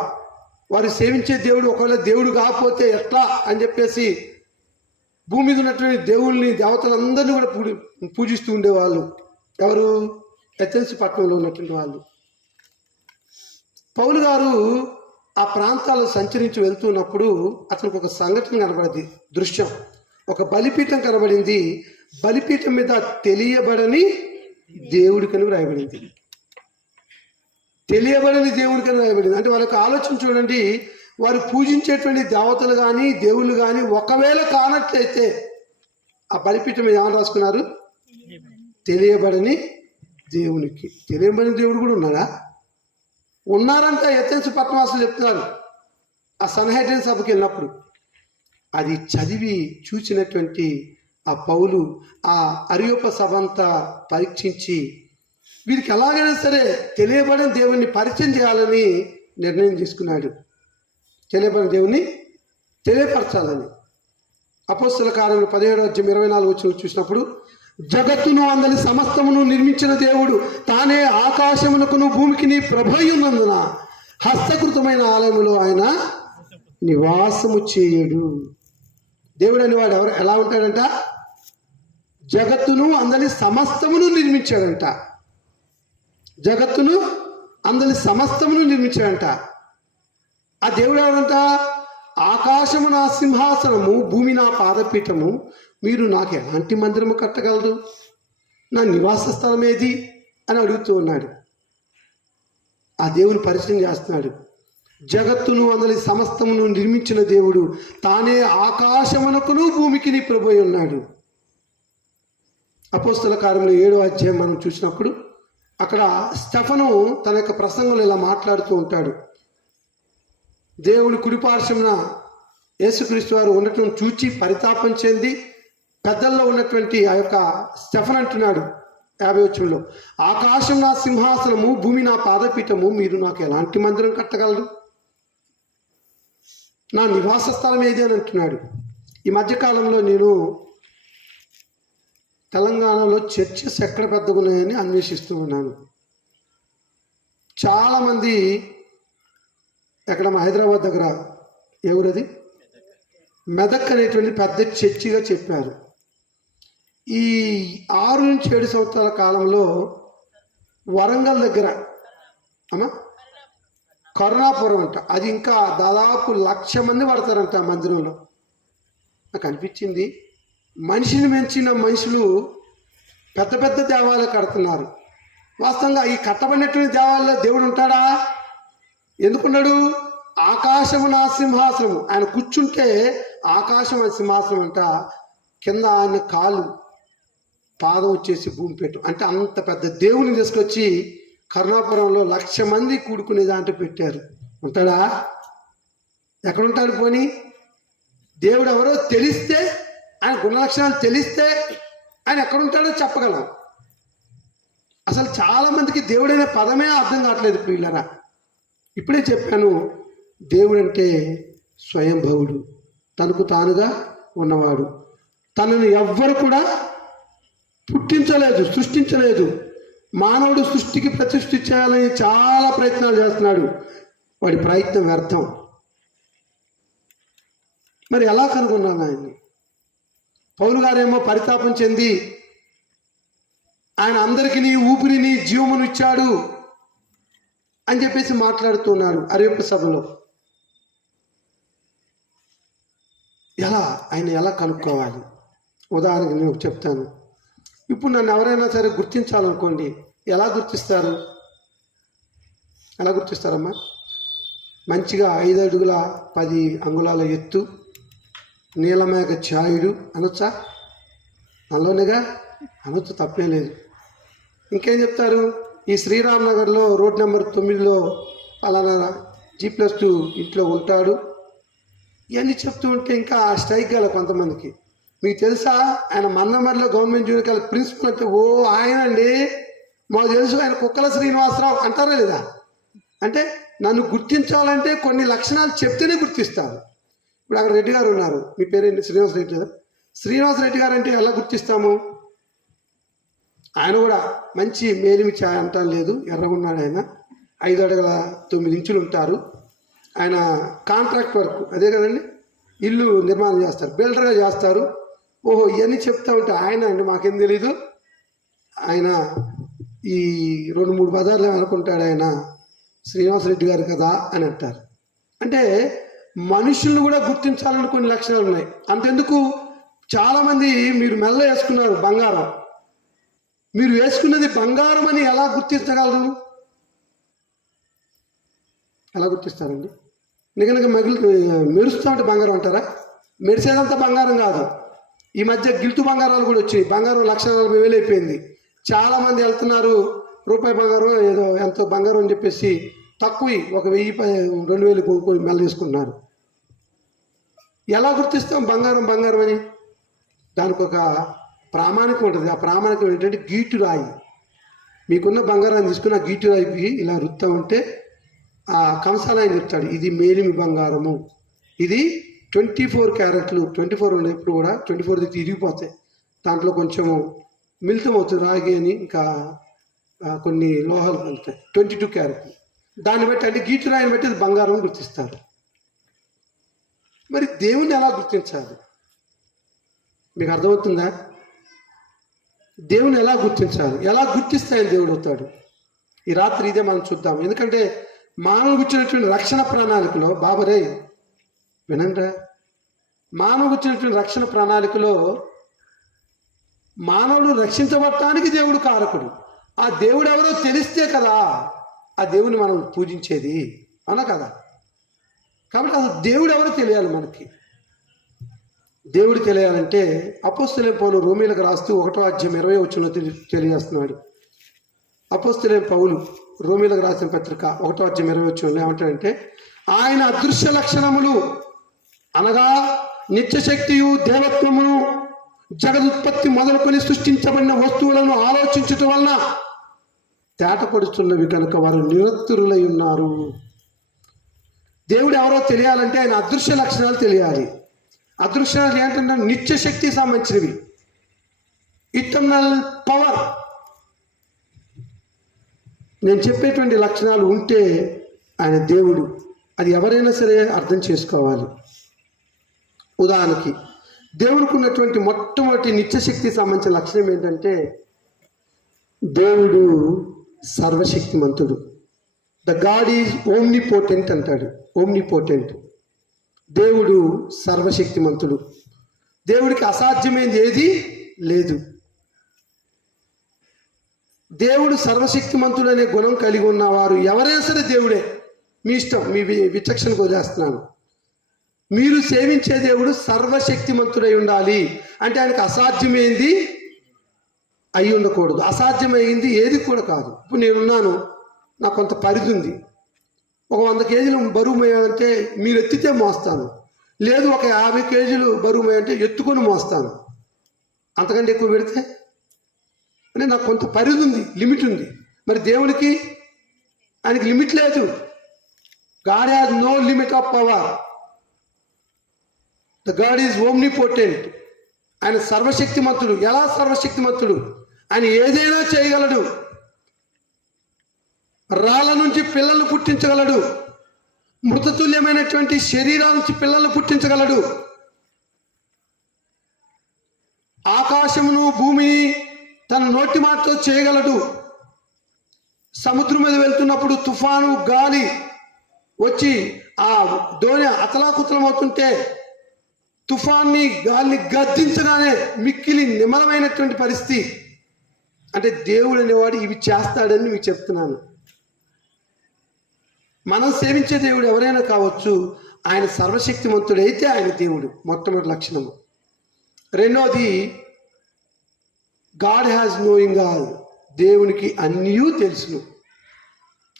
వారు సేవించే దేవుడు ఒకవేళ దేవుడు కాకపోతే ఎట్లా అని చెప్పేసి భూమి మీద ఉన్నటువంటి దేవుళ్ళని, దేవతలందరినీ కూడా పూజిస్తూ ఉండేవాళ్ళు. ఎవరు? ఎథెన్స్ పట్టణంలో ఉన్నటువంటి వాళ్ళు. పౌలు గారు ఆ ప్రాంతాల్లో సంచరించి వెళ్తున్నప్పుడు అతనికి ఒక సంఘటన కనబడింది, దృశ్యం. ఒక బలిపీఠం కనబడింది. బలిపీఠం మీద తెలియబడని దేవుడికని రాయబడింది. తెలియబడని దేవుడికని రాయబడింది. అంటే వాళ్ళకి ఆలోచన చూడండి, వారు పూజించేటువంటి దేవతలు కానీ దేవుళ్ళు కానీ ఒకవేళ కానట్లయితే ఆ బలిపీఠం మీద ఏమని రాసుకున్నారు? తెలియబడని దేవునికి. తెలియబడిన దేవుడు కూడా ఉన్నాడా? ఉన్నారంట. ఎథెన్స్ పట్టణవాసులు చెప్తున్నారు ఆ సన్హెడ్రిన్ సభకి వెళ్ళినప్పుడు. అది చదివి చూసినటువంటి ఆ పౌలు ఆ అరియోప సభ అంతా పరీక్షించి వీరికి ఎలాగైనా సరే తెలియబడిన దేవుణ్ణి పరిచయం చేయాలని నిర్ణయం తీసుకున్నాడు. తెలియబడిన దేవుణ్ణి తెలియపరచాలని. అపోస్తల కార్యములు 17:24 చూసినప్పుడు, జగత్తును అందరి సమస్తమును నిర్మించిన దేవుడు తానే ఆకాశమునకును భూమికిని ప్రభై ఉన్నందున హస్తకృతమైన ఆలయములో ఆయన నివాసము చేయడు. దేవుడు అనేవాడు ఎలా ఉంటాడంట? జగత్తును అందరి సమస్తమును నిర్మించాడంట. జగత్తును అందరి సమస్తమును నిర్మించాడంట. ఆ దేవుడు ఎవరంట? ఆకాశము నా సింహాసనము, భూమి నా పాదపీఠము, మీరు నాకు ఎలాంటి మందిరము కట్టగలరు? నా నివాస స్థలం ఏది అని అడుగుతూ ఉన్నాడు. ఆ దేవుని పరిచయం చేస్తున్నాడు. జగత్తును అందరి సమస్తమును నిర్మించిన దేవుడు తానే ఆకాశమునకును భూమికిని ప్రభువై ఉన్నాడు. అపోస్తల కార్యములు 7వ అధ్యాయం మనం చూసినప్పుడు అక్కడ స్టెఫను తన యొక్క ప్రసంగంలో ఇలా మాట్లాడుతూ ఉంటాడు. దేవుని కుడిపార్శ్వమున యేసుక్రీస్తు వారు ఉండటం చూచి పరితాపం చెంది పెద్దల్లో ఉన్నటువంటి ఆ యొక్క స్టెఫన్ అంటున్నాడు 50వ వచనంలో, ఆకాశం నా సింహాసనము, భూమి నా పాదపీఠము, మీరు నాకు ఎలాంటి మందిరం కట్టగలరు? నా నివాస స్థలం ఏది అని అంటున్నాడు. ఈ మధ్యకాలంలో నేను తెలంగాణలో చర్చెస్ ఎక్కడ పెద్దగా ఉన్నాయని అన్వేషిస్తూ ఉన్నాను. చాలామంది ఎక్కడ మా హైదరాబాద్ దగ్గర ఎవరది మెదక్ అనేటువంటి పెద్ద చర్చిగా చెప్పారు. ఈ 6 నుంచి 7 సంవత్సరాల కాలంలో వరంగల్ దగ్గర కరుణాపురం అంట, అది ఇంకా దాదాపు 1,00,000 మంది పడతారంట ఆ మందిరంలో. నాకు అనిపించింది, మనిషిని పెంచిన మనుషులు పెద్ద పెద్ద దేవాలయాలు కడుతున్నారు. వాస్తవంగా ఈ కట్టబడినటువంటి దేవాలయంలో దేవుడు ఉంటాడా? ఎందుకున్నాడు? ఆకాశము నా సింహాసనము, ఆయన కూర్చుంటే ఆకాశం అని సింహాసనం అంట, కింద ఆయన కాలు పాదం వచ్చేసి భూమి పెట్టు అంటే అంత పెద్ద దేవుని తీసుకొచ్చి కరుణాపురంలో 1,00,000 మంది కూడుకునే దాంట్లో పెట్టారు. ఉంటాడా? ఎక్కడుంటాడు? పోనీ దేవుడు ఎవరో తెలిస్తే, ఆయన గుణలక్షణాలు తెలిస్తే ఆయన ఎక్కడుంటాడో చెప్పగలం. అసలు చాలామందికి దేవుడైన పదమే అర్థం కావట్లేదు ప్రియులరా. ఇప్పుడే చెప్పాను, దేవుడంటే స్వయంభవుడు, తనకు తానుగా ఉన్నవాడు. తనను ఎవ్వరు కూడా పుట్టించలేదు, సృష్టించలేదు. మానవుడు సృష్టికి ప్రతిష్ఠ చేయాలని చాలా ప్రయత్నాలు చేస్తున్నాడు. వాడి ప్రయత్నం వ్యర్థం. మరి ఎలా కనుగొన్నాను ఆయన్ని? పౌలు గారేమో పరితాపం చెంది ఆయన అందరికీ ఊపిరిని జీవమును ఇచ్చాడు అని చెప్పేసి మాట్లాడుతున్నాడు అరియోప సభలో. ఆయన ఎలా కనుక్కోవాలి? ఉదాహరణకు నేను చెప్తాను. ఇప్పుడు నన్ను ఎవరైనా సరే గుర్తించాలనుకోండి, ఎలా గుర్తిస్తారు? ఎలా గుర్తిస్తారమ్మా? మంచిగా 5 అడుగుల 10 అంగుళాల ఎత్తు, నీలమేఘ ఛాయుడు అనొచ్చా? అందులోనేగా అనొచ్చు, తప్పేం లేదు. ఇంకేం చెప్తారు? ఈ శ్రీరామ్ నగర్లో రోడ్ నెంబర్ 9లో అలానా G+2 ఇంట్లో ఉంటాడు. ఇవన్నీ చెప్తూ ఉంటే ఇంకా స్ట్రైక్ గల కొంతమందికి. మీకు తెలుసా, ఆయన మన్నమర్లో గవర్నమెంట్ జూనియర్ కాలేజ్ ప్రిన్సిపల్ అంటే, ఓ ఆయన అండి మాకు తెలుసు, ఆయన కుక్కల శ్రీనివాసరావు అంటారా లేదా? అంటే నన్ను గుర్తించాలంటే కొన్ని లక్షణాలు చెప్తేనే గుర్తిస్తారు. ఇప్పుడు అక్కడ రెడ్డి గారు ఉన్నారు, మీ పేరేంటి? శ్రీనివాస రెడ్డి గారు. శ్రీనివాస రెడ్డి గారు అంటే ఎలా గుర్తిస్తాము? ఆయన కూడా మంచి మేలిమి ఛాయ్ అంటాం లేదు, ఎర్రగున్నాడు ఆయన. 5 అడుగుల 9 ఇంచులు ఉంటారు. ఆయన కాంట్రాక్ట్ వర్క్ అదే కదండి, ఇల్లు నిర్మాణం చేస్తారు, బిల్డర్గా చేస్తారు. ఓహో, ఇవన్నీ చెప్తా ఉంటే ఆయన అండి మాకేం తెలీదు, ఆయన ఈ 2-3 బజార్లు అనుకుంటాడు ఆయన శ్రీనివాసరెడ్డి గారు కదా అని అంటారు. అంటే మనుషులను కూడా గుర్తించాలని కొన్ని లక్షణాలు ఉన్నాయి. అంతెందుకు, చాలామంది మీరు మెల్ల వేసుకున్నారు బంగారం, మీరు వేసుకున్నది బంగారం అని ఎలా గుర్తించగలరు? ఎలా గుర్తిస్తారండి? నిజంగా మెరుస్తూ ఉంటే బంగారం అంటారా? మెరిసేదంతా బంగారం కాదు. ఈ మధ్య గిల్టు బంగారాలు కూడా వచ్చాయి. బంగారం 1,40,000 అయిపోయింది. చాలామంది వెళ్తున్నారు రూపాయి బంగారం ఏదో ఎంతో బంగారం అని చెప్పేసి తక్కువ 1,000 2,000 కొనుక్కొని మెల్ల తీసుకుంటున్నారు. ఎలా గుర్తిస్తాం బంగారం బంగారం అని? దానికి ఒక ప్రామాణికం ఉంటుంది. ఆ ప్రామాణికం ఏంటంటే గీటు రాయి. మీకున్న బంగారాన్ని తీసుకుని ఆ గీటు రాయికి ఇలా రుత్తా ఉంటే ఆ కంసాలయం చెప్తాడు, ఇది మేలిమి బంగారము, ఇది 24 క్యారెట్లు. 24 ఉండే ఎప్పుడు కూడా 24 దిక్కు ఇరిగిపోతాయి. దాంట్లో కొంచెము మిళితం అవుతుంది రాగి అని, ఇంకా కొన్ని లోహాలు కలుగుతాయి. 22 క్యారెట్లు. దాన్ని బట్టి అంటే గీటు రాయిని బట్టి అది బంగారం గుర్తిస్తారు. మరి దేవుణ్ణి ఎలా గుర్తించాలి? మీకు అర్థమవుతుందా? దేవుని ఎలా గుర్తించాలి? ఎలా గుర్తిస్తే ఆయన దేవుడు అవుతాడు? ఈ రాత్రి ఇదే మనం చూద్దాం. ఎందుకంటే మానవుడికి వచ్చినటువంటి రక్షణ ప్రణాళికలో బాబరే వినండ్రా, మానవుడికి వచ్చినటువంటి రక్షణ ప్రణాళికలో మానవుడు రక్షించబడటానికి దేవుడు కారకుడు. ఆ దేవుడు ఎవరో తెలిస్తే కదా ఆ దేవుని మనం పూజించేది, అవునా కదా? కాబట్టి అసలు దేవుడు ఎవరో తెలియాలి మనకి. దేవుడు తెలియాలంటే అపోస్తలుడైన పౌలు రోమీయులకు రాస్తూ 1వ అధ్యాయం 20వ వచనంలో తెలియజేస్తున్నాడు. అపోస్తలుడైన పౌలు రోమీయులకు రాసిన పత్రిక 1వ అధ్యాయం 20వ వచనంలో ఏమంటాడంటే, ఆయన అదృశ్య లక్షణములు అనగా నిత్యశక్తియు దేవత్వమును జగదుత్పత్తి మొదలుకొని సృష్టించబడిన వస్తువులను ఆలోచించటం వలన తేటపడుతున్నవి కనుక వారు నిరతురులై ఉన్నారు. దేవుడు ఎవరో తెలియాలంటే ఆయన అదృశ్య లక్షణాలు తెలియాలి. అదృశ్యాలు ఏంటంటే నిత్య శక్తికి సంబంధించినవి, ఇటర్నల్ పవర్. నేను చెప్పేటువంటి లక్షణాలు ఉంటే ఆయన దేవుడు. అది ఎవరైనా సరే అర్థం చేసుకోవాలి. ఉదాహరణకి దేవునికి ఉన్నటువంటి మొట్టమొదటి నిత్యశక్తికి సంబంధించిన లక్షణం ఏంటంటే దేవుడు సర్వశక్తిమంతుడు. ద గాడ్ ఈజ్ ఓమ్నిపోటెంట్ అంటాడు. ఓమ్నిపోటెంట్. దేవుడు సర్వశక్తిమంతుడు. దేవుడికి అసాధ్యమైనది ఏది లేదు. దేవుడు సర్వశక్తిమంతుడు అనే గుణం కలిగి ఉన్నవారు ఎవరైనా సరే దేవుడే. మీ ఇష్టం, మీ విచక్షణకు వదిలేస్తున్నాను. మీరు సేవించే దేవుడు సర్వశక్తిమంతుడై ఉండాలి. అంటే ఆయనకు అసాధ్యమైంది అయి ఉండకూడదు. అసాధ్యమైంది ఏది కూడా కాదు. ఇప్పుడు నేనున్నాను, నాకు కొంత పరిధి ఉంది. ఒక 100 కేజీలు బరువు మోయాలంటే మీరు ఎత్తితే మోస్తాను. లేదు ఒక 50 కేజీలు బరువు మోయాలంటే ఎత్తుకొని మోస్తాను. అంతకంటే ఎక్కువ పెడితే అంటే నాకు కొంత పరిధి ఉంది, లిమిట్ ఉంది. మరి దేవుడికి ఆయనకి లిమిట్ లేదు. God has no limit of power. The God is omnipotent. ఆయన సర్వశక్తిమంతుడు. ఎలా సర్వశక్తిమంతుడు? ఆయన ఏదైనా చేయగలడు. రాళ్ళ నుంచి పిల్లలను పుట్టించగలడు. మృతతుల్యమైనటువంటి శరీరాల నుంచి పిల్లలను పుట్టించగలడు. ఆకాశమును భూమిని తన నోటి మాటతో చేయగలడు. సముద్రం మీద వెళ్తున్నప్పుడు తుఫాను గాలి వచ్చి ఆ దోణి అతలాకుతలం అవుతుంటే తుఫాన్ని గాలిని గద్దించగానే మిక్కిలి నిమ్మలమైనటువంటి పరిస్థితి. అంటే దేవుడు అనేవాడు ఇవి చేస్తాడని మీకు చెప్తున్నాను. మనం సేవించే దేవుడు ఎవరైనా కావచ్చు, ఆయన సర్వశక్తిమంతుడైతే ఆయన దేవుడు. మొట్టమొదటి లక్షణము. రెండోది గాడ్ హ్యాస్ నోయింగ్ ఆల్. దేవునికి అన్నీ తెలుసును.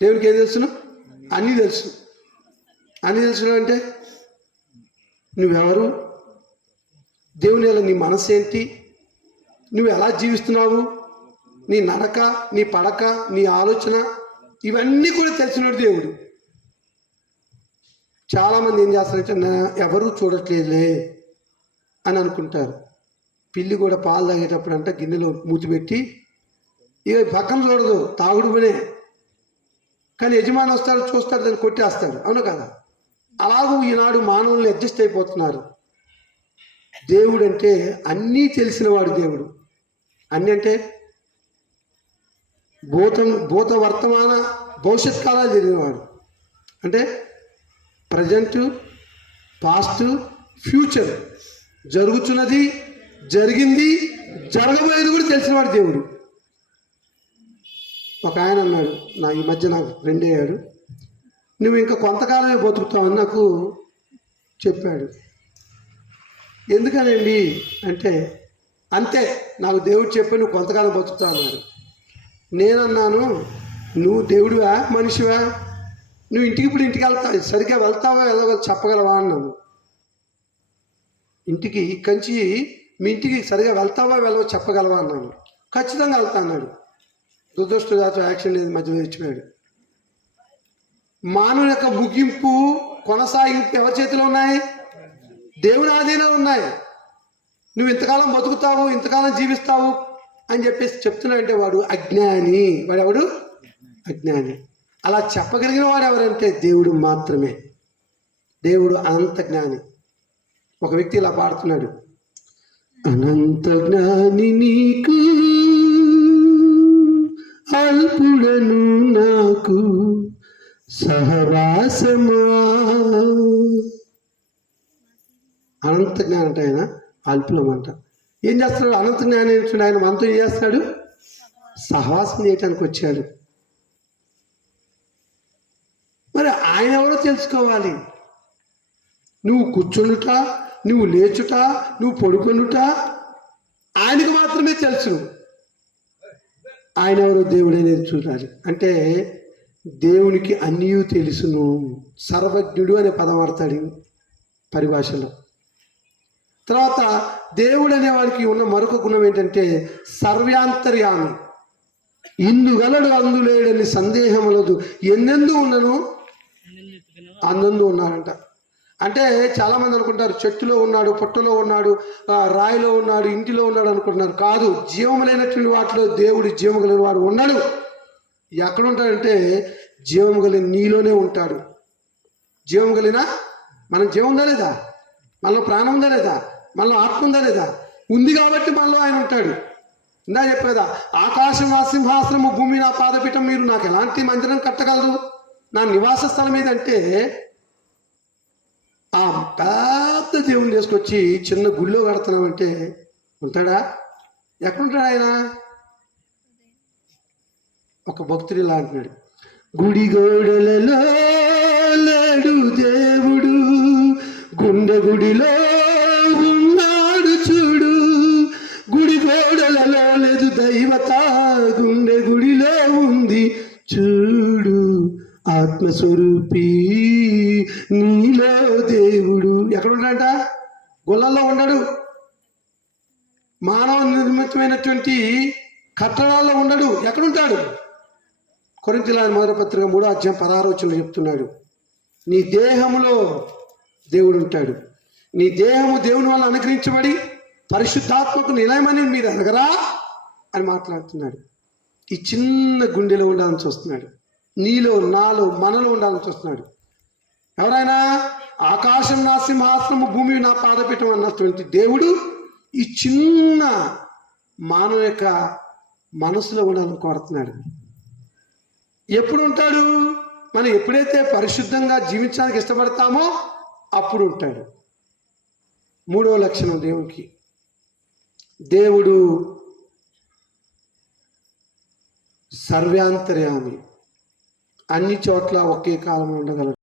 దేవునికి ఏం తెలుసును? అన్నీ తెలుసు. అన్నీ తెలుసును అంటే నువ్వెవరు, దేవుని ఎలా, నీ మనసు ఏంటి, నువ్వు ఎలా జీవిస్తున్నావు, నీ నడక, నీ పడక, నీ ఆలోచన, ఇవన్నీ కూడా తెలిసినోడు దేవుడు. చాలామంది ఏం చేస్తారంటే ఎవరూ చూడట్లేదులే అని అనుకుంటారు. పిల్లి కూడా పాలు తాగేటప్పుడు అంటే గిన్నెలో మూతిపెట్టి ఇక పక్కన చూడదు, తాగుడు పనే. కానీ యజమాని వస్తాడు, చూస్తాడు, దాన్ని కొట్టేస్తాడు. అవును కదా? అలాగూ ఈనాడు మానవుల్ని అడ్జస్ట్ అయిపోతున్నారు. దేవుడు అంటే అన్నీ తెలిసినవాడు దేవుడు. అన్నీ అంటే భూత వర్తమాన భవిష్యత్ కాలాలు జరిగినవాడు. అంటే ప్రజెంట్, పాస్ట్, ఫ్యూచర్, జరుగుతున్నది, జరిగింది, జరగబోయేది కూడా తెలిసినవాడు దేవుడు. ఒక ఆయన అన్నాడు, ఈ మధ్య నాకు ఫ్రెండ్ అయ్యాడు, నువ్వు ఇంకా కొంతకాలమే బతుకుతావని నాకు చెప్పాడు. ఎందుకనండి అంటే, అంతే, నాకు దేవుడు చెప్పి నువ్వు కొంతకాలం బతుకుతా అన్నాడు. నేనన్నాను, నువ్వు దేవుడివా మనిషివా? నువ్వు ఇంటికి వెళ్తావు, సరిగ్గా వెళ్తావా వెళ్ళగల చెప్పగలవా అన్నాను. ఇంటికి కంచి మీ ఇంటికి సరిగా వెళ్తావా వెళ్ళవో చెప్పగలవా అన్నాను. ఖచ్చితంగా వెళ్తా అన్నాడు. దురదృష్టవశాత్తు యాక్షన్ లేదు, మధ్యలో ఇచ్చిపోయాడు. మానవుని యొక్క ముగింపు కొనసాగింపు ఎవరి చేతిలో ఉన్నాయి? దేవుని ఆధీనంలో ఉన్నాయి. నువ్వు ఇంతకాలం బతుకుతావు, ఇంతకాలం జీవిస్తావు అని చెప్పేసి చెప్తున్నాడంటే వాడు అజ్ఞాని. వాడు ఎవడు? అజ్ఞాని. అలా చెప్పగలిగిన వాడు ఎవరంటే దేవుడు మాత్రమే. దేవుడు అనంత జ్ఞాని. ఒక వ్యక్తి ఇలా పాడుతున్నాడు, అనంత జ్ఞాని నీకు అల్పుడను నాకు సహవాసమా. అనంత జ్ఞానం అంటే ఆయన అల్పులమంట. ఏం చేస్తున్నాడు? అనంత జ్ఞానం ఏంటంటే ఆయన మనతో ఏం చేస్తున్నాడు? సహవాసం చేయటానికి వచ్చాడు. మరి ఆయన ఎవరో తెలుసుకోవాలి. నువ్వు కూర్చుండుట, నువ్వు లేచుట, నువ్వు పడుకొనుట ఆయనకు మాత్రమే తెలుసు. ఆయన ఎవరో దేవుడు అనేది చూడాలి. అంటే దేవునికి అన్నీ తెలుసును. సర్వజ్ఞుడు అనే పదం వాడతాడు పరిభాషలో. తర్వాత దేవుడు అనే వాడికి ఉన్న మరొక గుణం ఏంటంటే సర్వాంతర్యామి. ఇందుగలడు అందులేడని సందేహములదు, ఎన్నెందు ఉన్నను అన్నందు ఉన్నాడంట. అంటే చాలామంది అనుకుంటారు చెట్టులో ఉన్నాడు, పుట్టలో ఉన్నాడు, రాయిలో ఉన్నాడు, ఇంటిలో ఉన్నాడు అనుకుంటున్నారు. కాదు, జీవము లేనటువంటి వాటిలో దేవుడు జీవము కలిగిన వాడు ఉన్నాడు. ఎక్కడ ఉంటాడంటే జీవము కలిగిన నీలోనే ఉంటాడు. జీవం కలిగిన మనం జీవం ఉందా లేదా? మనలో ప్రాణం ఉందా లేదా? మనలో ఆత్మ ఉందా లేదా? ఉంది కాబట్టి మనలో ఆయన ఉంటాడు. ఇందా చెప్పేదా, ఆకాశం నా సింహాసనము, భూమి నా పాదపీఠం, మీరు నాకు ఎలాంటి మందిరం కట్టగలరు నా నివాస స్థలం ఏదంటే, ఆ పెద్ద దేవుని చేసుకొచ్చి చిన్న గుళ్ళో కడుతున్నామంటే ఉంటాడా? ఎక్కడుంటాడు ఆయన? ఒక భక్తుడు ఇలా అంటున్నాడు, గుడి గోడలలో లేడు దేవుడు, గుండె గుడిలో ఉన్నాడు చూడు. గుడి గోడలలో లేదు దైవత, గుండె గుడిలో ఉంది చూడు. ఆత్మస్వరూపి నీలో దేవుడు. ఎక్కడ ఉన్నాడంట? గుళ్ళల్లో ఉండడు. మానవ నిర్మితమైనటువంటి కట్టడాల్లో ఉండడు. ఎక్కడుంటాడు? కొరింథీయుల మొదటి పత్రిక 3:16 చెప్తున్నాడు, నీ దేహములో దేవుడు ఉంటాడు. నీ దేహము దేవుని వల్ల అనుగ్రహించబడి పరిశుద్ధాత్మకు నిలయమని మీరు ఎరగరా అని మాట్లాడుతున్నాడు. ఈ చిన్న గుండెలో ఉండాలని చూస్తున్నాడు. నీలో, నాలో, మనలో ఉండాలని చూస్తున్నాడు. ఎవరైనా ఆకాశం నా సింహాసనము, భూమి నా పాదపీఠం అన్నటువంటి దేవుడు ఈ చిన్న మానవ యొక్క మనసులో ఉండాలని కోరుతున్నాడు. ఎప్పుడు ఉంటాడు? మనం ఎప్పుడైతే పరిశుద్ధంగా జీవించడానికి ఇష్టపడతామో అప్పుడు ఉంటాడు. మూడో లక్షణం దేవునికి, దేవుడు సర్వాంతర్యామి. అన్ని చోట్ల ఒకే కాలంలో ఉండగలడు.